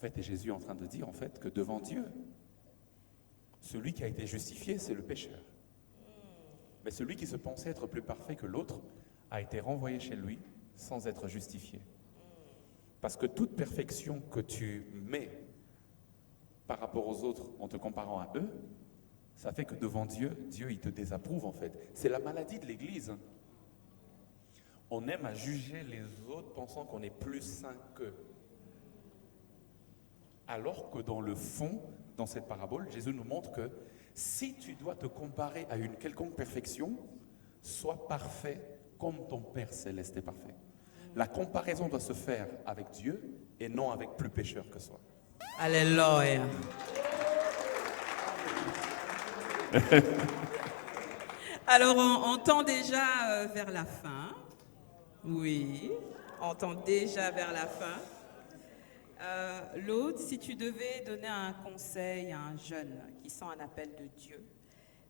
fait, et Jésus est en train de dire, en fait, que devant Dieu, celui qui a été justifié, c'est le pécheur. Mais celui qui se pensait être plus parfait que l'autre a été renvoyé chez lui sans être justifié. Parce que toute perfection que tu mets par rapport aux autres en te comparant à eux, ça fait que devant Dieu, Dieu il te désapprouve en fait. C'est la maladie de l'Église. On aime à juger les autres pensant qu'on est plus saint qu'eux. Alors que dans le fond, dans cette parabole, Jésus nous montre que si tu dois te comparer à une quelconque perfection, sois parfait comme ton Père céleste est parfait. La comparaison doit se faire avec Dieu et non avec plus pécheur que soi. Alléluia. Alors, on tend déjà vers la fin. Oui, on tend déjà vers la fin. L'autre, si tu devais donner un conseil à un jeune qui sent un appel de Dieu,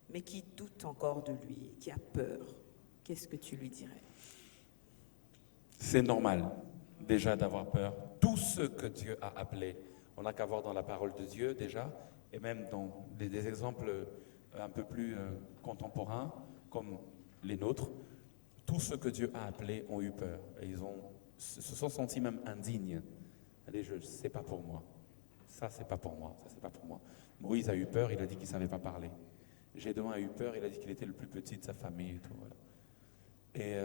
mais qui doute encore de lui, qui a peur, qu'est-ce que tu lui dirais? C'est normal déjà d'avoir peur. Tout ce que Dieu a appelé, on n'a qu'à voir dans la parole de Dieu déjà, et même dans des exemples un peu plus contemporains, comme les nôtres. Tout ce que Dieu a appelé ont eu peur. Et ils se sont sentis même indignes. Allez, c'est pas pour moi. Ça, c'est pas pour moi. Ça, c'est pas pour moi. Moïse a eu peur, il a dit qu'il ne savait pas parler. Gédéon a eu peur, il a dit qu'il était le plus petit de sa famille et tout. Voilà. Et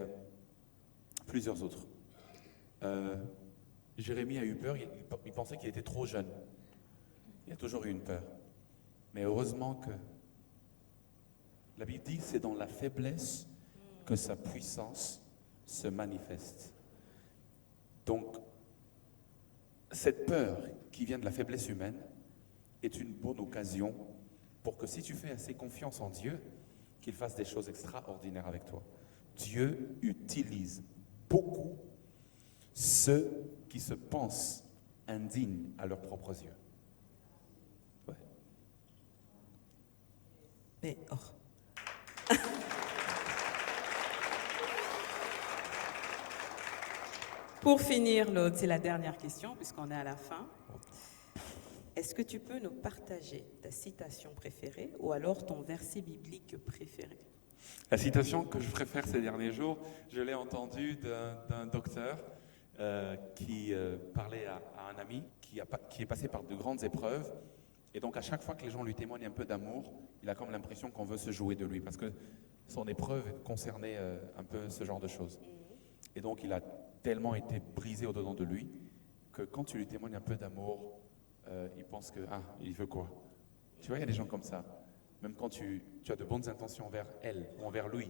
plusieurs autres. Jérémie a eu peur, il pensait qu'il était trop jeune. Il a toujours eu une peur. Mais heureusement que la Bible dit que c'est dans la faiblesse que sa puissance se manifeste. Donc, cette peur qui vient de la faiblesse humaine est une bonne occasion pour que si tu fais assez confiance en Dieu, qu'il fasse des choses extraordinaires avec toi. Dieu utilise beaucoup ceux qui se pensent indignes à leurs propres yeux. Ouais. Mais, oh. Pour finir, l'autre, c'est la dernière question, puisqu'on est à la fin. Est-ce que tu peux nous partager ta citation préférée ou alors ton verset biblique préféré? La citation que je préfère ces derniers jours, je l'ai entendue d'un docteur qui parlait à un ami qui est passé par de grandes épreuves. Et donc, à chaque fois que les gens lui témoignent un peu d'amour, il a comme l'impression qu'on veut se jouer de lui parce que son épreuve concernait un peu ce genre de choses. Et donc, il a tellement été brisé au-dedans de lui que quand tu lui témoignes un peu d'amour, il pense que, il veut quoi? Tu vois, il y a des gens comme ça. Même quand tu as de bonnes intentions envers elle ou envers lui,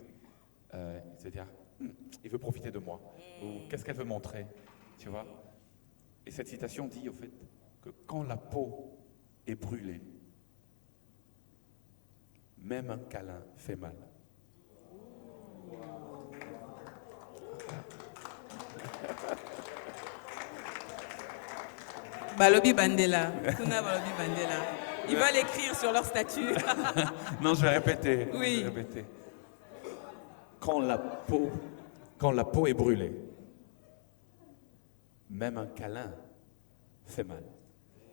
il se dit, il veut profiter de moi. Ou qu'est-ce qu'elle veut montrer? Tu vois? Et cette citation dit, au fait, que quand la peau est brûlée, même un câlin fait mal. Balobi Bandela. Kuna Balobi Bandela. Ils veulent écrire sur leur statut. Non, je vais répéter. Oui. Je vais répéter. Quand la peau est brûlée, même un câlin fait mal.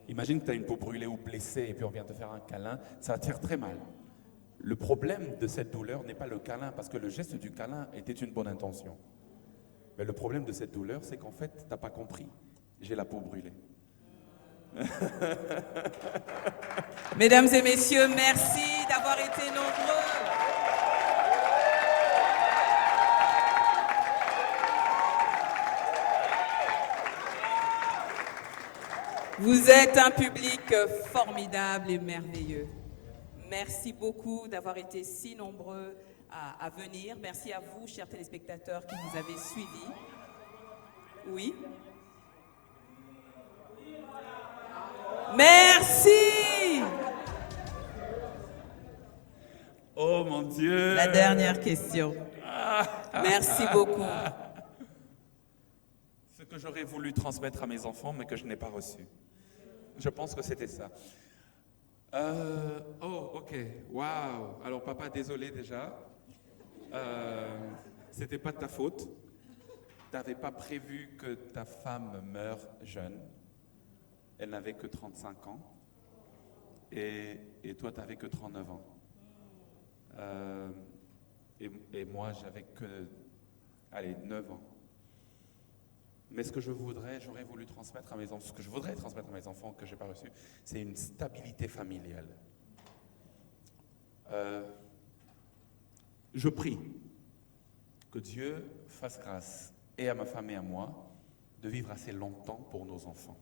Imagine que tu as une peau brûlée ou blessée et puis on vient te faire un câlin, ça va te faire très mal. Le problème de cette douleur n'est pas le câlin, parce que le geste du câlin était une bonne intention. Mais le problème de cette douleur, c'est qu'en fait, tu n'as pas compris. J'ai la peau brûlée. Mesdames et messieurs, merci d'avoir été nombreux. Vous êtes un public formidable et merveilleux. Merci beaucoup d'avoir été si nombreux à venir. Merci à vous, chers téléspectateurs, qui nous avez suivis. Oui. Merci. Oh mon Dieu! La dernière question. Merci beaucoup. Ce que j'aurais voulu transmettre à mes enfants, mais que je n'ai pas reçu. Je pense que c'était ça. Oh, ok. Waouh. Alors, papa, désolé déjà. C'était pas de ta faute. Tu n'avais pas prévu que ta femme meure jeune. elle n'avait que 35 ans. Et toi, tu n'avais que 39 ans. Et moi, j'avais que, 9 ans. Mais ce que j'aurais voulu transmettre à mes enfants, ce que je voudrais transmettre à mes enfants que je n'ai pas reçu, c'est une stabilité familiale. Je prie que Dieu fasse grâce et à ma femme et à moi de vivre assez longtemps pour nos enfants.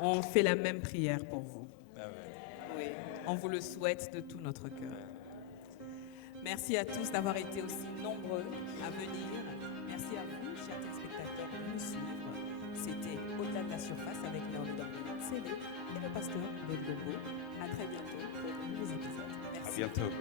On fait la même prière pour vous. Ah ouais. Oui, on vous le souhaite de tout notre cœur. Merci à tous d'avoir été aussi nombreux à venir. Merci à vous, chers téléspectateurs, de nous suivre. C'était Au-delà de la surface avec Naomi Dormini Tsele et le pasteur Lelombo. À très bientôt pour de nouveaux épisodes. Merci. À bientôt.